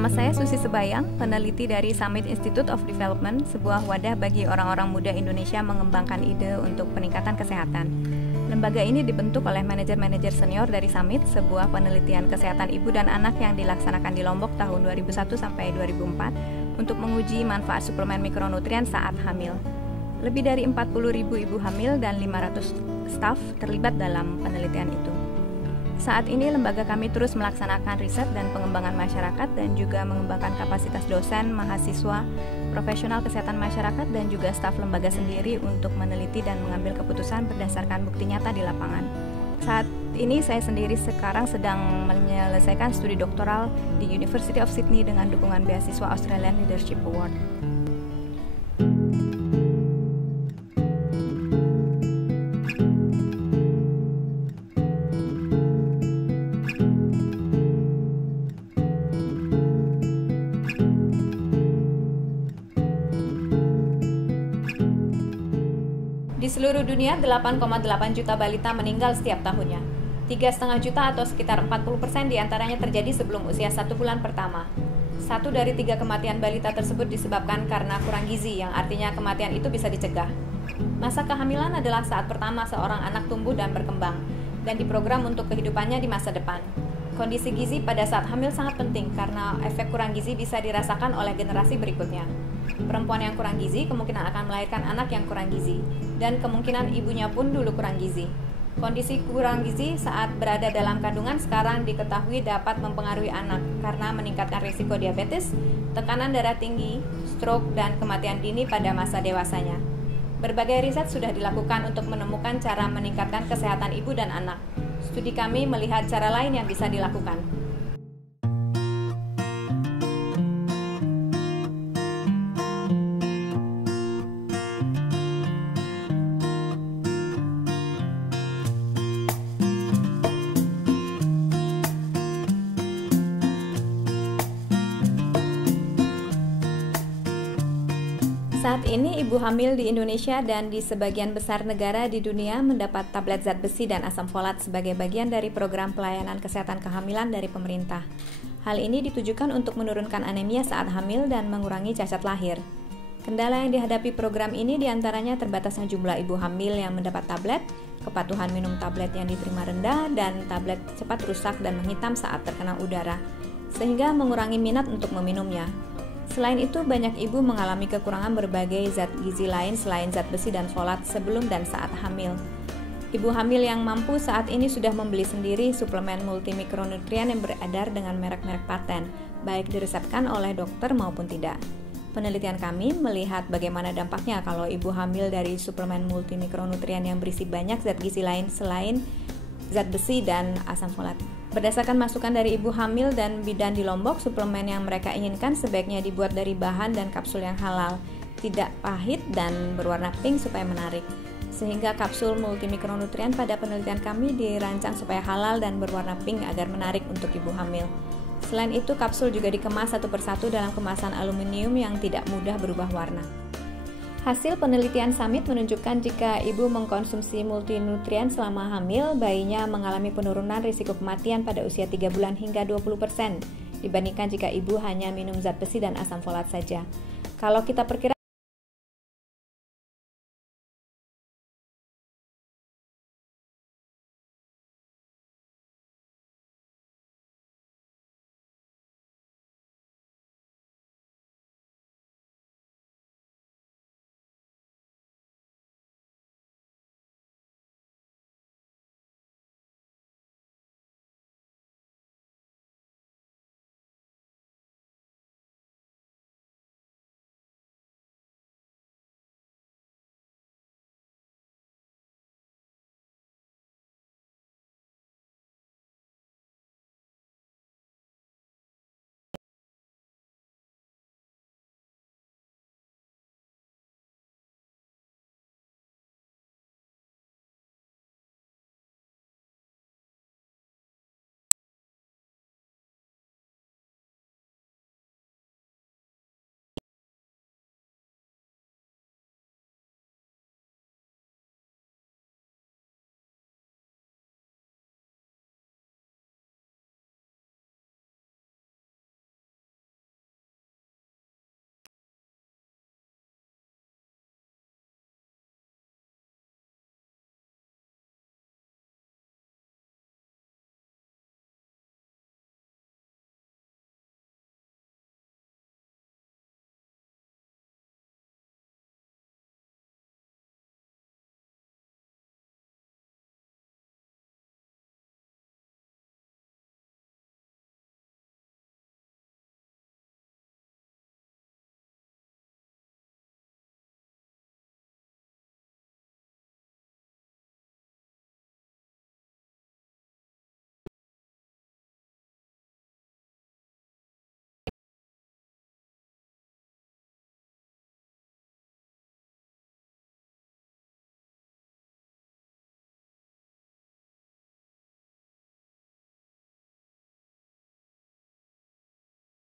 Nama saya Susi Sebayang, peneliti dari Summit Institute of Development, sebuah wadah bagi orang-orang muda Indonesia mengembangkan ide untuk peningkatan kesehatan. Lembaga ini dibentuk oleh manajer-manajer senior dari Summit, sebuah penelitian kesehatan ibu dan anak yang dilaksanakan di Lombok tahun 2001 sampai 2004 untuk menguji manfaat suplemen mikronutrien saat hamil. Lebih dari 40.000 ibu hamil dan 500 staf terlibat dalam penelitian itu. Saat ini lembaga kami terus melaksanakan riset dan pengembangan masyarakat dan juga mengembangkan kapasitas dosen, mahasiswa, profesional kesehatan masyarakat dan juga staf lembaga sendiri untuk meneliti dan mengambil keputusan berdasarkan bukti nyata di lapangan. Saat ini saya sendiri sekarang sedang menyelesaikan studi doktoral di University of Sydney dengan dukungan beasiswa Australian Leadership Award. Di seluruh dunia, 8,8 juta balita meninggal setiap tahunnya. 3,5 juta atau sekitar 40% diantaranya terjadi sebelum usia 1 bulan pertama. 1 dari 3 kematian balita tersebut disebabkan karena kurang gizi, yang artinya kematian itu bisa dicegah. Masa kehamilan adalah saat pertama seorang anak tumbuh dan berkembang, dan diprogram untuk kehidupannya di masa depan. Kondisi gizi pada saat hamil sangat penting karena efek kurang gizi bisa dirasakan oleh generasi berikutnya. Perempuan yang kurang gizi kemungkinan akan melahirkan anak yang kurang gizi, dan kemungkinan ibunya pun dulu kurang gizi. Kondisi kurang gizi saat berada dalam kandungan sekarang diketahui dapat mempengaruhi anak karena meningkatkan risiko diabetes, tekanan darah tinggi, stroke, dan kematian dini pada masa dewasanya. Berbagai riset sudah dilakukan untuk menemukan cara meningkatkan kesehatan ibu dan anak. Studi kami melihat cara lain yang bisa dilakukan. Saat ini, ibu hamil di Indonesia dan di sebagian besar negara di dunia mendapat tablet zat besi dan asam folat sebagai bagian dari program pelayanan kesehatan kehamilan dari pemerintah. Hal ini ditujukan untuk menurunkan anemia saat hamil dan mengurangi cacat lahir. Kendala yang dihadapi program ini diantaranya terbatasnya jumlah ibu hamil yang mendapat tablet, kepatuhan minum tablet yang diterima rendah, dan tablet cepat rusak dan menghitam saat terkena udara, sehingga mengurangi minat untuk meminumnya. Selain itu, banyak ibu mengalami kekurangan berbagai zat gizi lain selain zat besi dan folat sebelum dan saat hamil. Ibu hamil yang mampu saat ini sudah membeli sendiri suplemen multimikronutrien yang beredar dengan merek-merek paten, baik diresepkan oleh dokter maupun tidak. Penelitian kami melihat bagaimana dampaknya kalau ibu hamil dari suplemen multimikronutrien yang berisi banyak zat gizi lain selain zat besi dan asam folat. Berdasarkan masukan dari ibu hamil dan bidan di Lombok, suplemen yang mereka inginkan sebaiknya dibuat dari bahan dan kapsul yang halal, tidak pahit dan berwarna pink supaya menarik. Sehingga kapsul multimikronutrien pada penelitian kami dirancang supaya halal dan berwarna pink agar menarik untuk ibu hamil. Selain itu, kapsul juga dikemas satu persatu dalam kemasan aluminium yang tidak mudah berubah warna. Hasil penelitian Summit menunjukkan jika ibu mengkonsumsi multinutrien selama hamil, bayinya mengalami penurunan risiko kematian pada usia 3 bulan hingga 20% dibandingkan jika ibu hanya minum zat besi dan asam folat saja. Kalau kita perkirakan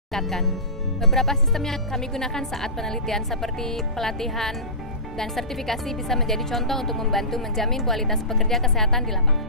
tingkatkan. Beberapa sistem yang kami gunakan saat penelitian seperti pelatihan dan sertifikasi bisa menjadi contoh untuk membantu menjamin kualitas pekerja kesehatan di lapangan.